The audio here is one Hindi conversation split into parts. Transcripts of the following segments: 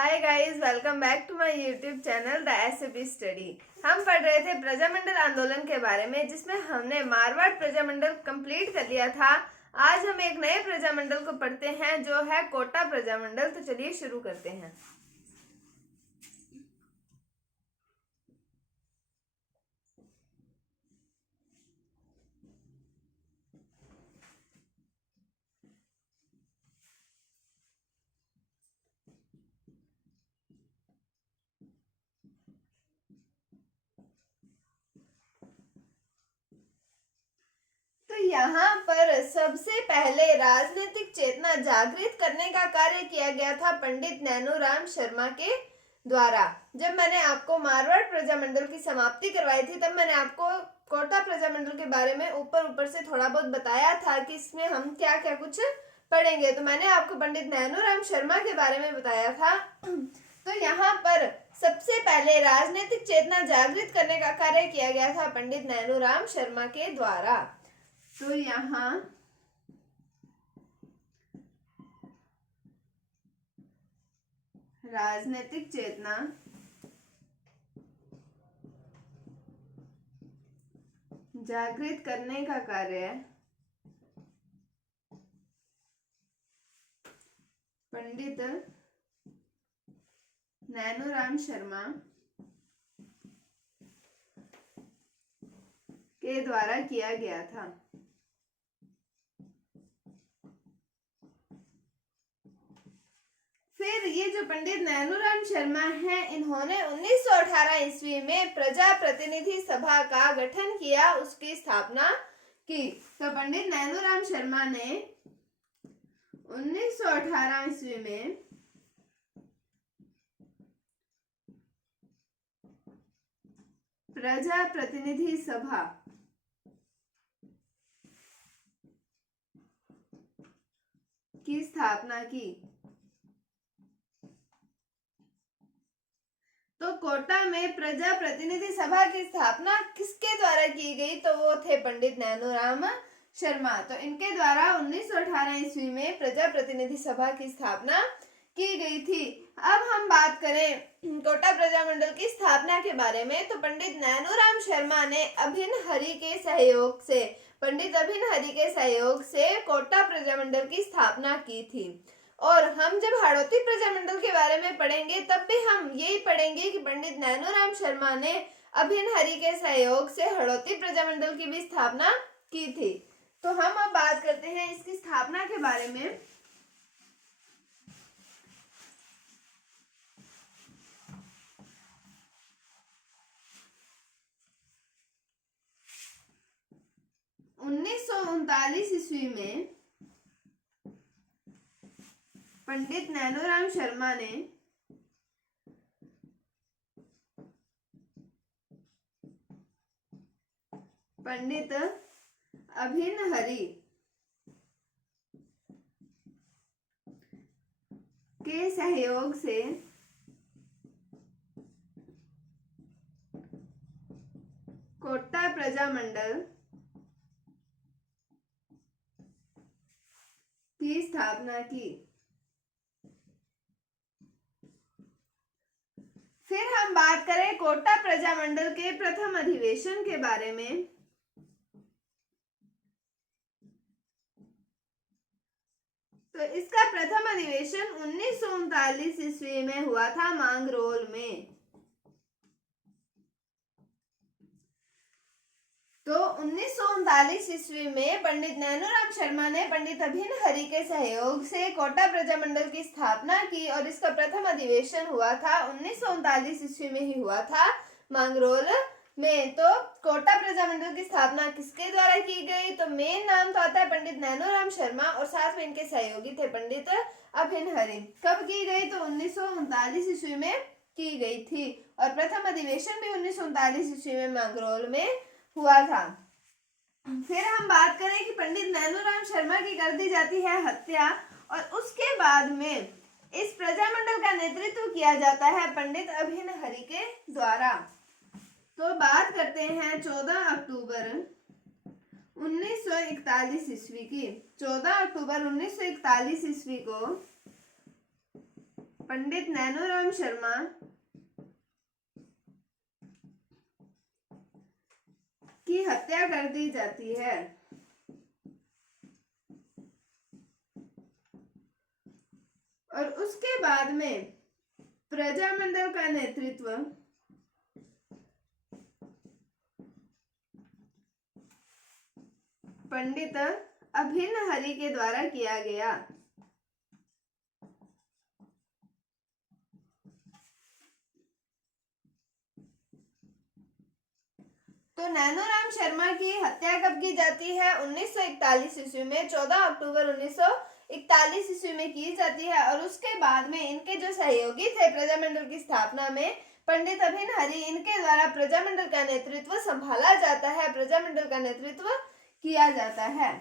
Hi guys, welcome back to my YouTube channel the SAP study. हम पढ़ रहे थे प्रजामंडल आंदोलन के बारे में, जिसमें हमने मारवाड़ प्रजामंडल कंप्लीट कर लिया था। आज हम एक नए प्रजामंडल को पढ़ते हैं जो है कोटा प्रजामंडल। तो चलिए शुरू करते हैं। तो यहाँ पर सबसे पहले राजनीतिक चेतना जागृत करने का कार्य किया गया था पंडित नैनूराम शर्मा के द्वारा। जब मैंने आपको मारवाड़ प्रजामंडल की समाप्ति करवाई थी, तब मैंने आपको कोटा प्रजामंडल के बारे में ऊपर से थोड़ा बहुत बताया था कि इसमें हम क्या क्या कुछ पढ़ेंगे। तो मैंने आपको पंडित नैनूराम शर्मा के बारे में बताया था। तो यहाँ पर सबसे पहले राजनीतिक चेतना जागृत करने का कार्य किया गया था पंडित नैनूराम शर्मा के द्वारा। तो यहाँ राजनीतिक चेतना जागृत करने का कार्य पंडित नैनूराम शर्मा के द्वारा किया गया था। फिर ये जो पंडित नैनूराम शर्मा हैं, इन्होंने 1918 ईस्वी में प्रजा प्रतिनिधि सभा का गठन किया, उसकी स्थापना की। तो पंडित नैनूराम शर्मा ने 1918 ईस्वी में प्रजा प्रतिनिधि सभा की स्थापना की। तो कोटा में प्रजा प्रतिनिधि सभा की स्थापना किसके द्वारा की गई? तो वो थे पंडित नैनूराम शर्मा। तो इनके द्वारा 1918 ईस्वी में प्रजा प्रतिनिधि सभा की स्थापना की गई थी। अब हम बात करें कोटा प्रजामंडल की स्थापना के बारे में, तो पंडित नैनूराम शर्मा ने अभिन्न हरि के सहयोग से कोटा प्रजामंडल की स्थापना की थी। और हम जब हाड़ौती प्रजामंडल के बारे में पढ़ेंगे, तब भी हम यही पढ़ेंगे कि पंडित नैनूराम शर्मा ने अभिन्न हरि के सहयोग से हाड़ौती प्रजामंडल की भी स्थापना की थी। तो हम अब बात करते हैं इसकी स्थापना के बारे में। ईस्वी में पंडित नैनूराम शर्मा ने पंडित अभिन्न हरि के सहयोग से कोटा प्रजामंडल की स्थापना की। फिर हम बात करें कोटा प्रजामंडल के प्रथम अधिवेशन के बारे में। तो इसका प्रथम अधिवेशन 1939 ईस्वी में हुआ था, मांगरोल में। तो 1939 ईस्वी में पंडित नैनूराम शर्मा ने पंडित अभिन्न हरि के सहयोग से कोटा प्रजामंडल की स्थापना की, और इसका प्रथम अधिवेशन हुआ था 1939 ईस्वी में ही हुआ था, मांगरोल में। तो कोटा प्रजामंडल की स्थापना किसके द्वारा की गई? तो मेन नाम तो आता है पंडित नैनूराम शर्मा, और साथ में इनके सहयोगी थे पंडित अभिन्न हरि। कब की गई? तो 1939 ईस्वी में की गई थी, और प्रथम अधिवेशन भी 1939 ईस्वी में मांगरोल में हुआ था। फिर हम बात करें कि पंडित नैनूराम शर्मा की कर दी जाती है हत्या, और उसके बाद में इस प्रजामंडल का नेतृत्व किया जाता है पंडित अभिन्न हरि के द्वारा। तो बात करते हैं 14 अक्टूबर 1941 ईस्वी की। 14 अक्टूबर 1941 ईस्वी को पंडित नैनूराम शर्मा की हत्या कर दी जाती है। और उसके बाद में प्रजामंडल का नेतृत्व पंडित अभिन्न हरि के द्वारा किया गया। तो नैनूराम शर्मा की हत्या कब की जाती है? 1941 ईस्वी में, 14 अक्टूबर 1941 ईस्वी में की जाती है। और उसके बाद में इनके जो सहयोगी थे प्रजामंडल की स्थापना में, पंडित अभिन्न हरि, इनके द्वारा प्रजामंडल का नेतृत्व संभाला जाता है, प्रजामंडल का नेतृत्व किया जाता है।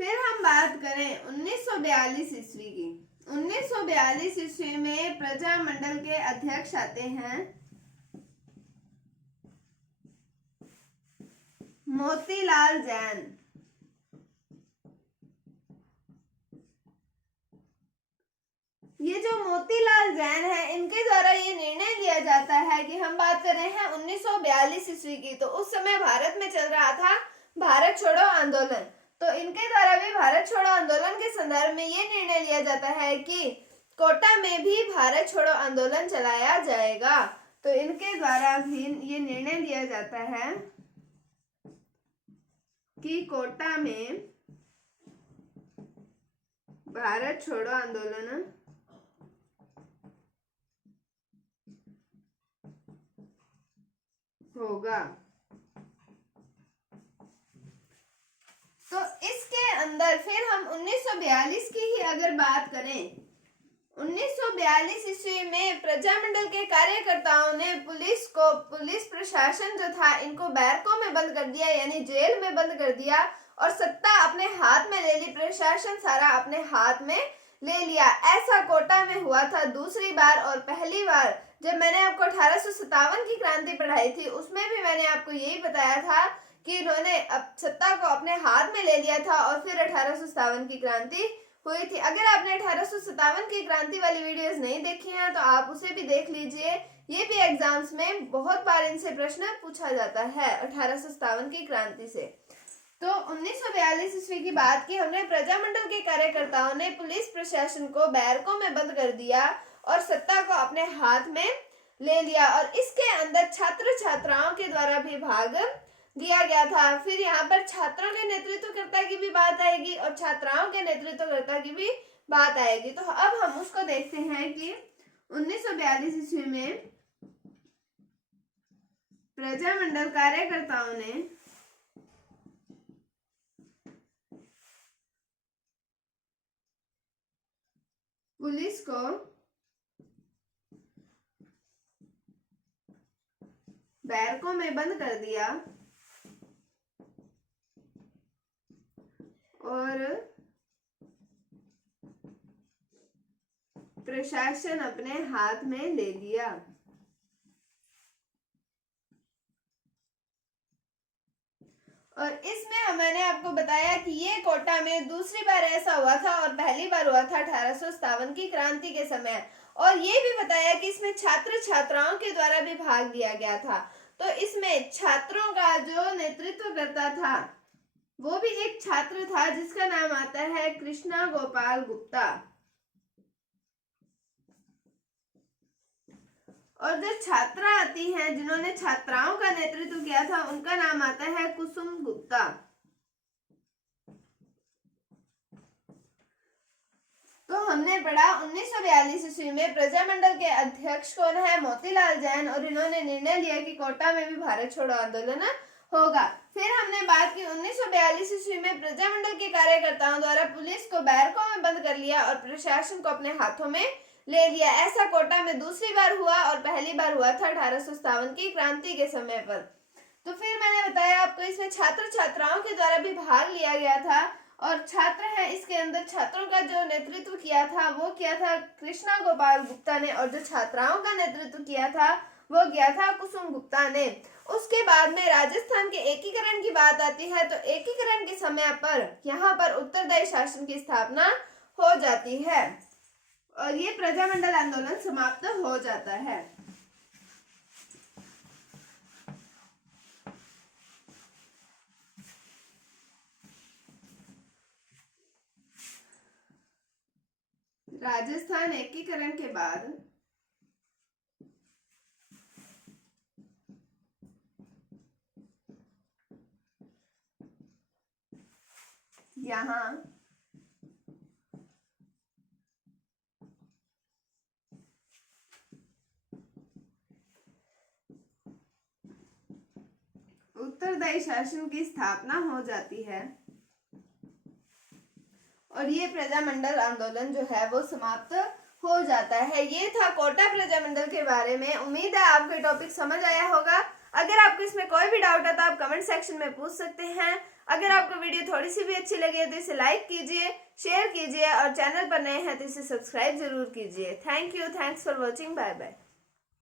फिर हम बात करें 1942 ईस्वी की। 1942 ईस्वी में प्रजामंडल के अध्यक्ष आते हैं मोतीलाल जैन। ये जो मोतीलाल जैन है, इनके द्वारा ये निर्णय लिया जाता है कि हम बात कर रहे हैं 1942 ईस्वी की, तो उस समय भारत में चल रहा था भारत छोड़ो आंदोलन। तो इनके द्वारा भी भारत छोड़ो आंदोलन के संदर्भ में ये निर्णय लिया जाता है कि कोटा में भी भारत छोड़ो आंदोलन चलाया जाएगा। तो इनके द्वारा भी ये निर्णय लिया जाता है कि कोटा में भारत छोड़ो आंदोलन होगा। तो इसके अंदर फिर हम 1942 की ही अगर बात करें, 1942 ईस्वी में प्रजामंडल के कार्यकर्ताओं ने पुलिस प्रशासन जो था, इनको बैरकों में बंद कर दिया, यानी जेल में बंद कर दिया, और सत्ता अपने हाथ में ले ली, प्रशासन सारा अपने हाथ में ले लिया। ऐसा कोटा में हुआ था दूसरी बार। और पहली बार जब मैंने आपको 1857 की क्रांति पढ़ाई थी, उसमें भी मैंने आपको यही बताया था कि इन्होंने सत्ता को अपने हाथ में ले लिया था और फिर 1857 की क्रांति हुई थी। अगर आपने 1857 की क्रांति वाली वीडियोस नहीं देखी हैं तो आप उसे भी देख लीजिए। ये भी एग्जाम्स में बहुत बार इनसे प्रश्न पूछा जाता है 1857 की क्रांति से। तो 1942 ईस्वी की बात की हमने, प्रजामंडल के कार्यकर्ताओं ने पुलिस प्रशासन को बैरकों में बंद कर दिया और सत्ता को अपने हाथ में ले लिया। और इसके अंदर छात्र छात्राओं के द्वारा भी भाग दिया गया था। फिर यहाँ पर छात्रों के नेतृत्वकर्ता की भी बात आएगी और छात्राओं के नेतृत्वकर्ता की भी बात आएगी। तो अब हम उसको देखते हैं कि 1942 ईस्वी में प्रजामंडल कार्यकर्ताओं ने पुलिस को बैरकों में बंद कर दिया और प्रशासन अपने हाथ में ले लिया। और इसमें मैंने आपको बताया कि ये कोटा में दूसरी बार ऐसा हुआ था और पहली बार हुआ था 1857 की क्रांति के समय। और ये भी बताया कि इसमें छात्र छात्राओं के द्वारा भी भाग लिया गया था। तो इसमें छात्रों का जो नेतृत्व करता था वो भी एक छात्र था जिसका नाम आता है कृष्णा गोपाल गुप्ता। और जो छात्रा आती हैं जिन्होंने छात्राओं का नेतृत्व किया था, उनका नाम आता है कुसुम गुप्ता। तो हमने पढ़ा 1942 ईस्वी में प्रजामंडल के अध्यक्ष कौन है? मोतीलाल जैन। और इन्होंने निर्णय लिया कि कोटा में भी भारत छोड़ो आंदोलन होगा। फिर हमने बात की 1942 ईस्वी में प्रजामंडल के कार्यकर्ताओं द्वारा पुलिस को बैरकों में बंद कर लिया और प्रशासन को अपने हाथों में ले लिया। ऐसा कोटा में दूसरी बार हुआ और पहली बार हुआ था 1857 की क्रांति के समय पर। तो फिर मैंने बताया आपको इसमें छात्र छात्राओं के द्वारा भी भाग लिया गया था। और छात्र है, इसके अंदर छात्रों का जो नेतृत्व किया था वो किया था कृष्णा गोपाल गुप्ता ने। और जो छात्राओं का नेतृत्व किया था वो किया था कुसुम गुप्ता ने। उसके बाद में राजस्थान के एकीकरण की बात आती है, तो एकीकरण के समय पर यहाँ पर उत्तरदायी शासन की स्थापना हो जाती है और ये प्रजामंडल आंदोलन समाप्त हो जाता है। राजस्थान एकीकरण के बाद यहाँ उत्तरदायी शासन की स्थापना हो जाती है और ये प्रजामंडल आंदोलन जो है वो समाप्त हो जाता है। ये था कोटा प्रजामंडल के बारे में। उम्मीद है आपको टॉपिक समझ आया होगा। अगर आपको इसमें कोई भी डाउट है तो आप कमेंट सेक्शन में पूछ सकते हैं। अगर आपको वीडियो थोड़ी सी भी अच्छी लगे तो इसे लाइक कीजिए, शेयर कीजिए और चैनल पर नए हैं तो इसे सब्सक्राइब जरूर कीजिए। Thank you, thanks for watching, bye bye.